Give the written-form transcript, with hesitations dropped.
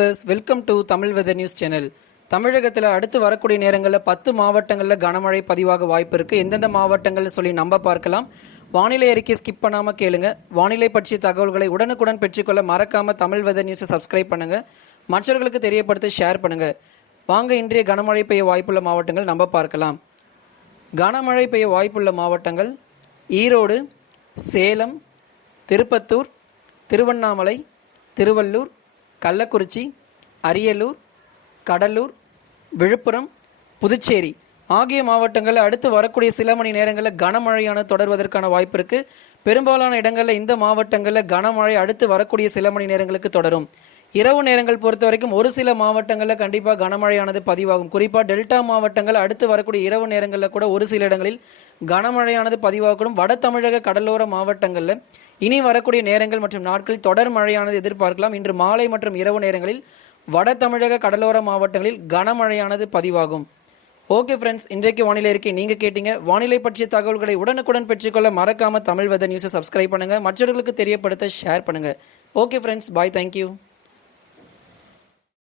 Viewers, welcome to Tamil weather news channel. தமிழகத்தில் அடுத்து வரக்கூடிய நேரங்களில் 10 மாவட்டங்களில் கனமழை பதிவாக வாய்ப்பு இருக்குது. எந்தெந்த மாவட்டங்கள்னு சொல்லி நம்ம பார்க்கலாம். வானிலை அறிக்கை ஸ்கிப் பண்ணாமல் கேளுங்க. வானிலை பற்றிய தகவல்களை உடனுக்குடன் பெற்றுக்கொள்ள மறக்காமல் தமிழ் வெதர் நியூஸை சப்ஸ்கிரைப் பண்ணுங்கள். மற்றவர்களுக்கு தெரியப்படுத்த ஷேர் பண்ணுங்கள். வாங்க இன்றைய கனமழை பெய்ய வாய்ப்புள்ள மாவட்டங்கள் நம்ம பார்க்கலாம். கனமழை பெய்ய வாய்ப்புள்ள மாவட்டங்கள் ஈரோடு, சேலம், திருப்பத்தூர், திருவண்ணாமலை, திருவள்ளூர், கள்ளக்குறிச்சி, அரியலூர், கடலூர், விழுப்புரம், புதுச்சேரி ஆகிய மாவட்டங்களில் அடுத்து வரக்கூடிய சில மணி நேரங்களில் கனமழையான தொடர்வதற்கான வாய்ப்பு இருக்குது. பெரும்பாலான இடங்களில் இந்த மாவட்டங்களில் கனமழை அடுத்து வரக்கூடிய சில மணி நேரங்களுக்கு தொடரும். இரவு நேரங்கள் பொறுத்த வரைக்கும் ஒரு சில மாவட்டங்களில் கண்டிப்பாக கனமழையானது பதிவாகும். குறிப்பாக டெல்டா மாவட்டங்கள் அடுத்து வரக்கூடிய இரவு நேரங்களில் கூட ஒரு சில இடங்களில் கனமழையானது பதிவாகக்கூடும். வட தமிழக கடலோர மாவட்டங்களில் இனி வரக்கூடிய நேரங்கள் மற்றும் நாட்களில் தொடர் மழையானது எதிர்பார்க்கலாம். இன்று மாலை மற்றும் இரவு நேரங்களில் வட தமிழக கடலோர மாவட்டங்களில் கனமழையானது பதிவாகும். ஓகே ஃப்ரெண்ட்ஸ், இன்றைக்கு வானிலை அறிக்கை நீங்கள் கேட்டீங்க. வானிலை பற்றிய தகவல்களை உடனுக்குடன் பெற்றுக்கொள்ள மறக்காமல் தமிழ் வெதர் நியூஸை சப்ஸ்கிரைப் பண்ணுங்கள். மற்றவர்களுக்கு தெரியப்படுத்த ஷேர் பண்ணுங்கள். ஓகே ஃப்ரெண்ட்ஸ், பாய், தேங்க்யூ.